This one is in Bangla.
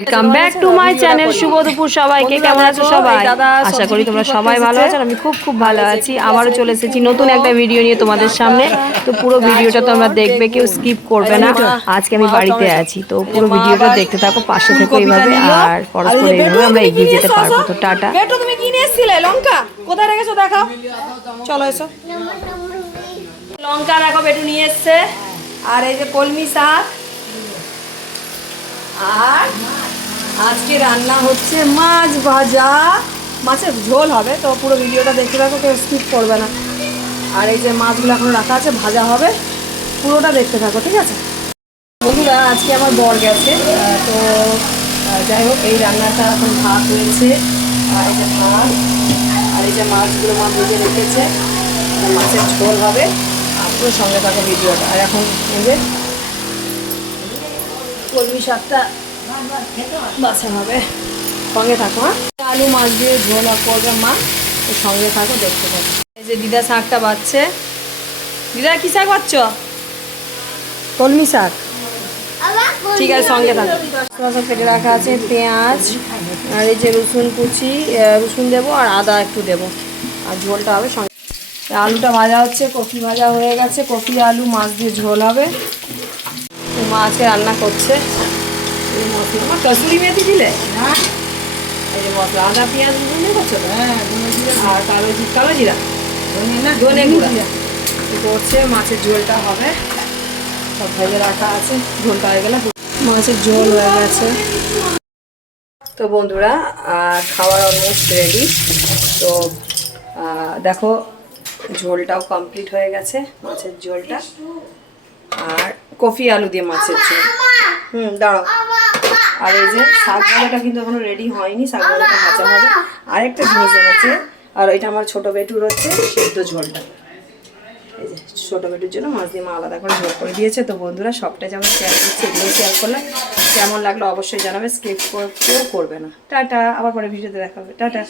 Welcome back to my channel. শুভ দুপুর সবাইকে। কেমন আছো সবাই? আশা করি তোমরা সবাই ভালো আছো। আমি খুব খুব ভালো আছি। আবারও চলে এসেছি নতুন একটা ভিডিও নিয়ে তোমাদের সামনে। তো পুরো ভিডিওটা তোমরা দেখবে, কেউ স্কিপ করবে না। আজকে আমি বাড়িতে আছি, তো পুরো ভিডিওটা দেখতে থাকো, পাশে থেকো এইভাবে, আর পরস্পর এইভাবে আমরা এগিয়ে যেতে পারবো। তো টাটা। বেটো তুমি কি নিয়ে এসেছিলে? লঙ্কা কোথায় রেখেছো দেখাও। চলো এসো। লঙ্কা দেখো বেটু নিয়ে এসছে, আর এই যে কলমি শাক, আর আজকে রান্না হচ্ছে মাছ ভাজা, মাছের ঝোল হবে। তো পুরো ভিডিওটা দেখতে থাকো, কেউ স্কিপ করবে না। আর এই যে মাছগুলো এখন রাখা আছে, ভাজা হবে, পুরোটা দেখতে থাকো, ঠিক আছে বন্ধুরা? আজকে আমার বর গেছে, তো যাই হোক, এই রান্নাটা এখন ভাত হয়েছে, আর এই যে ভাত, আর এই যে মাছগুলো মা ভেজে রেখেছে, মাছের ঝোল হবে, আর পুরো সঙ্গে থাকো ভিডিওটা। আর এখন এই যে কলমি শাকটা বাছা হবে, সঙ্গে থাকো। হ্যাঁ, আলু মাছ দিয়ে ঝোল করবে মা, তো সঙ্গে থাকো, দেখতে থাকো। এই যে দিদা শাকটা বাচ্ছে। দিদা কি শাক বাচ্ছ? কলমি শাক। ঠিক আছে, সঙ্গে থাকো। মশলা কেটে রাখা আছে, পেঁয়াজ, আর এই যে রসুন কুচি, রসুন দেবো, আর আদা একটু দেবো, আর ঝোলটা হবে সঙ্গে। আলুটা ভাজা হচ্ছে, কফি ভাজা হয়ে গেছে, কফি আলু মাছ দিয়ে ঝোল হবে। মা আজকে রান্না করছে। এই মশলা কসুরি মেথি দিলে, হ্যাঁ, এই যে মশলা আদা পেঁয়াজ রসুন দিয়ে করছো, হ্যাঁ, আর কালো জিরা, ধনে গুঁড়া করছে। মাছের ঝোলটা হবে, সব ভেজে রাখা আছে, ঝোলটা হয়ে গেলে মাছের ঝোল হয়ে গেছে। তো বন্ধুরা, খাওয়ার অলমোস্ট রেডি। তো দেখো, ঝোলটাও কমপ্লিট হয়ে গেছে, মাছের ঝোলটা, আর কফি আলু দিয়ে মাছের ঝোল। দাঁড়াও। আর এই যে শাক ভাজাটা কিন্তু এখনো রেডি হয়নি, শাক ভাজাটা ভাজা হবে। আরেকটা জিনিস এনেছে, আর এটা আমার ছোটো বেটুর হচ্ছে সেদ্ধ ঝোলটা। এই যে ছোটো বেটুর জন্য মাছ দিয়ে মা আলাদা করে ঝোল করে দিয়েছে। তো বন্ধুরা, সবটাই যেমন শেয়ার করছি, এগুলো শেয়ার করলাম। কেমন লাগলো অবশ্যই জানাবে, স্কিপ কেউ করবে না। টাটা, আবার পরে ভিডিওতে দেখা হবে। টাটা।